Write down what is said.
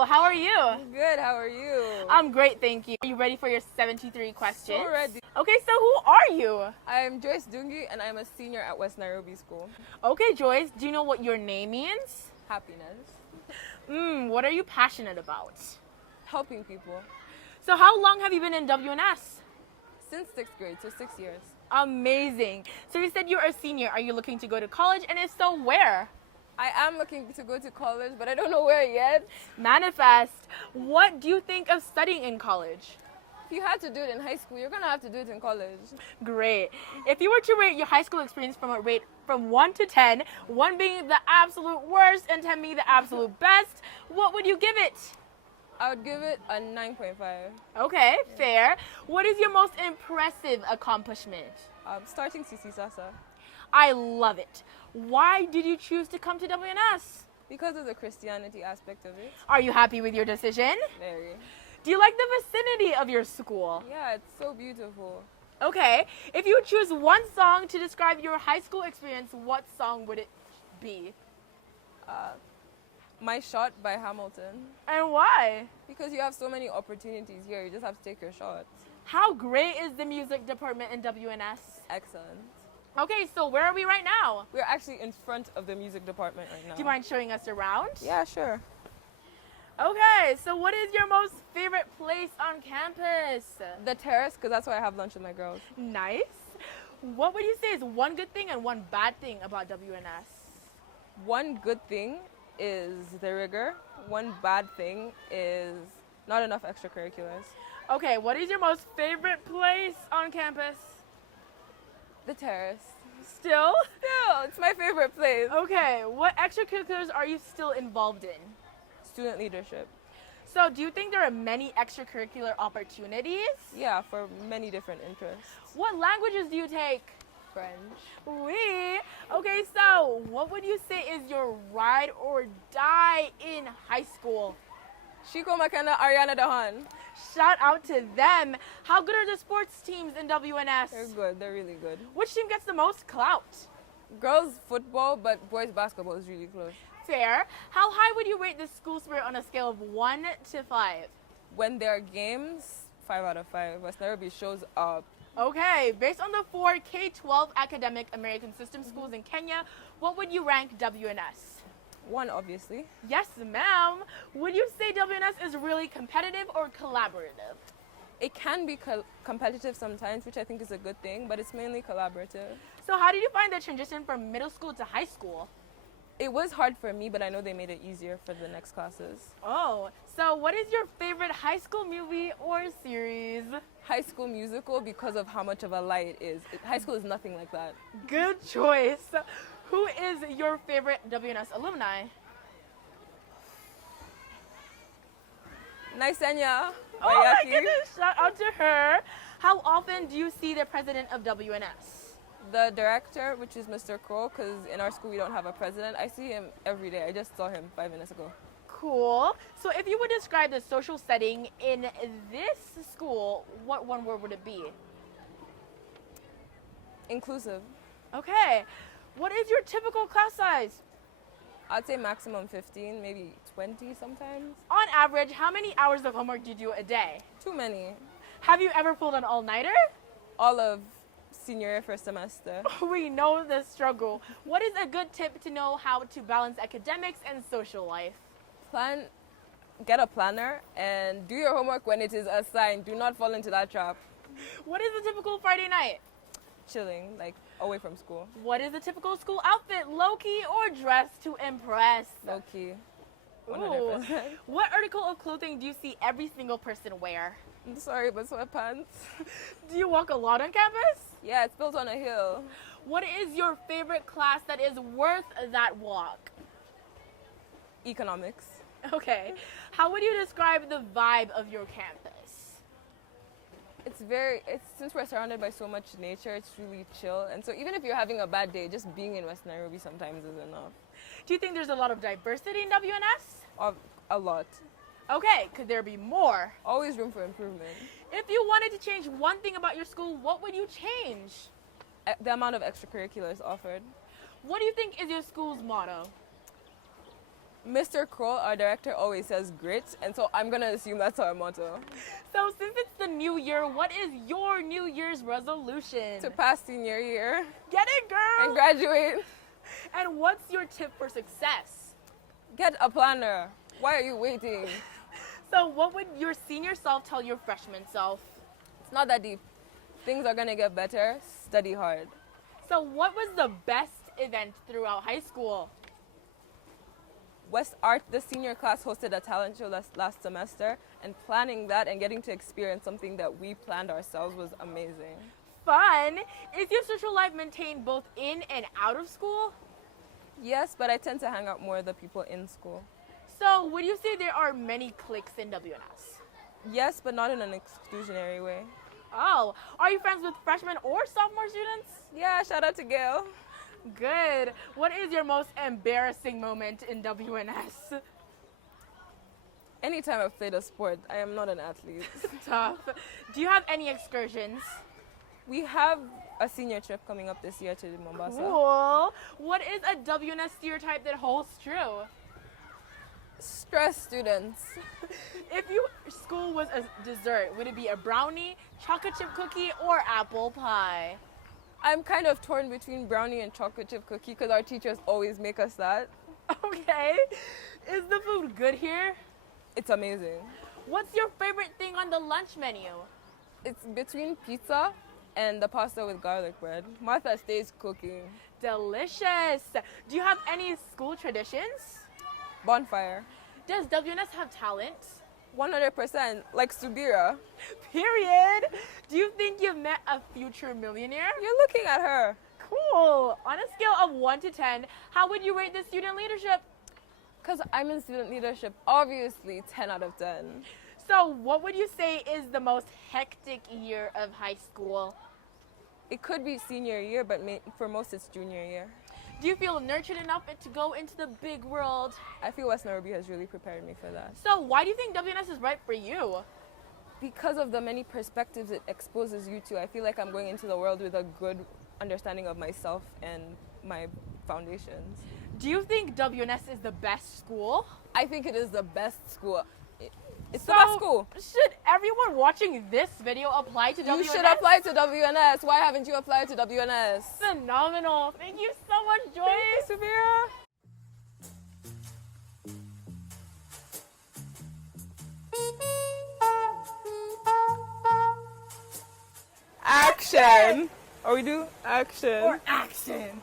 Hello, how are you? Good, how are you? I'm great, thank you. Are you ready for your 73 questions? So ready. Okay, so who are you? I'm Joyce Dungi and I'm a senior at West Nairobi School. Okay, Joyce, do you know what your name means? Happiness. What are you passionate about? Helping people. So how long have you been in WNS? Since 6th grade, so 6 years. Amazing. So you said you're a senior. Are you looking to go to college? And if so, where? I am looking to go to college, but I don't know where yet. Manifest. What do you think of studying in college? If you had to do it in high school, you're going to have to do it in college. Great. If you were to rate your high school experience from a rate from 1 to 10, 1 being the absolute worst and 10 being the absolute best, what would you give it? I would give it a 9.5. Okay, fair. What is your most impressive accomplishment? Starting CC Sasa. I love it. Why did you choose to come to WNS? Because of the Christianity aspect of it. Are you happy with your decision? Very. Do you like the vicinity of your school? Yeah, it's so beautiful. Okay, if you would choose one song to describe your high school experience, what song would it be? My Shot by Hamilton. And why? Because you have so many opportunities here, you just have to take your shots. How great is the music department in WNS? Excellent. Okay, so where are we right now? We're actually in front of the music department right now. Do you mind showing us around? Yeah, sure. Okay, so what is your most favorite place on campus? The terrace, because that's where I have lunch with my girls. Nice. What would you say is one good thing and one bad thing about WNS? One good thing is the rigor. One bad thing is not enough extracurriculars. Okay, what is your most favorite place on campus? The terrace. Still? Still, it's my favorite place. Okay, what extracurriculars are you still involved in? Student leadership. So do you think there are many extracurricular opportunities? Yeah, for many different interests. What languages do you take? French. Oui. Okay, so what would you say is your ride or die in high school? Chico McKenna, Ariana Dahan. Shout out to them. How good are the sports teams in WNS? They're good, they're really good. Which team gets the most clout? Girls football, but boys basketball is really close. Fair. How high would you rate the school spirit on a scale of 1 to 5? When there are games, 5 out of 5. West Nairobi shows up. Okay, based on the 4 K-12 academic American system schools in Kenya, what would you rank WNS? 1, obviously. Yes, ma'am. Would you say WNS is really competitive or collaborative? It can be competitive sometimes, which I think is a good thing, but it's mainly collaborative. So how did you find the transition from middle school to high school? It was hard for me, but I know they made it easier for the next classes. Oh, so what is your favorite high school movie or series? High School Musical, because of how much of a lie it is. High school is nothing like that. Good choice. Who is your favorite WNS alumni? Naisenya. Oh my goodness, shout out to her. How often do you see the president of WNS? The director, which is Mr. Crow, because in our school we don't have a president. I see him every day. I just saw him 5 minutes ago. Cool. So if you would describe the social setting in this school, what one word would it be? Inclusive. Okay. What is your typical class size? I'd say maximum 15, maybe 20 sometimes. On average, how many hours of homework do you do a day? Too many. Have you ever pulled an all-nighter? All of senior year, first semester. We know the struggle. What is a good tip to know how to balance academics and social life? Get a planner and do your homework when it is assigned. Do not fall into that trap. What is a typical Friday night? Chilling, like away from school. What is a typical school outfit? Low-key or dressed to impress? Low-key. 100%. Ooh. What article of clothing do you see every single person wear? I'm sorry, but sweatpants. Do you walk a lot on campus? Yeah, it's built on a hill. What is your favorite class that is worth that walk? Economics. Okay. How would you describe the vibe of your campus? Since we're surrounded by so much nature, it's really chill. And so even if you're having a bad day, just being in West Nairobi sometimes is enough. Do you think there's a lot of diversity in WNS? A lot. Okay, could there be more? Always room for improvement. If you wanted to change one thing about your school, what would you change? The amount of extracurriculars offered. What do you think is your school's motto? Mr. Kroll, our director, always says grit, and so I'm gonna assume that's our motto. So since it's the new year, what is your New Year's resolution? To pass senior year Get it, girl! and graduate. And what's your tip for success? Get a planner. Why are you waiting? So what would your senior self tell your freshman self? It's not that deep. Things are gonna get better. Study hard. So what was the best event throughout high school? West Art, the senior class hosted a talent show last semester, and planning that and getting to experience something that we planned ourselves was amazing. Fun! Is your social life maintained both in and out of school? Yes, but I tend to hang out more with the people in school. So would you say there are many cliques in WNS? Yes, but not in an exclusionary way. Oh, are you friends with freshman or sophomore students? Yeah, shout out to Gail. Good. What is your most embarrassing moment in WNS? Anytime I've played a sport, I am not an athlete. Tough. Do you have any excursions? We have a senior trip coming up this year to Mombasa. Cool. What is a WNS stereotype that holds true? Stress students. If your school was a dessert, would it be a brownie, chocolate chip cookie, or apple pie? I'm kind of torn between brownie and chocolate chip cookie because our teachers always make us that. Okay. Is the food good here? It's amazing. What's your favorite thing on the lunch menu? It's between pizza and the pasta with garlic bread. Martha stays cooking. Delicious. Do you have any school traditions? Bonfire. Does WNS have talent? 100%, like Subira. Period. Do you think you've met a future millionaire? You're looking at her. Cool. On a scale of 1 to 10, how would you rate the student leadership? Because I'm in student leadership, obviously 10 out of 10. So what would you say is the most hectic year of high school? It could be senior year, but for most it's junior year. Do you feel nurtured enough to go into the big world? I feel West Nairobi has really prepared me for that. So why do you think WNS is right for you? Because of the many perspectives it exposes you to, I feel like I'm going into the world with a good understanding of myself and my foundations. Do you think WNS is the best school? I think it is the best school. It's So, the best school. should everyone watching this video apply to WNS? You should apply to WNS. Why haven't you applied to WNS? Phenomenal. Thank you so much, Joyce. Thank you, Subira. Action. Or we do action. Or action.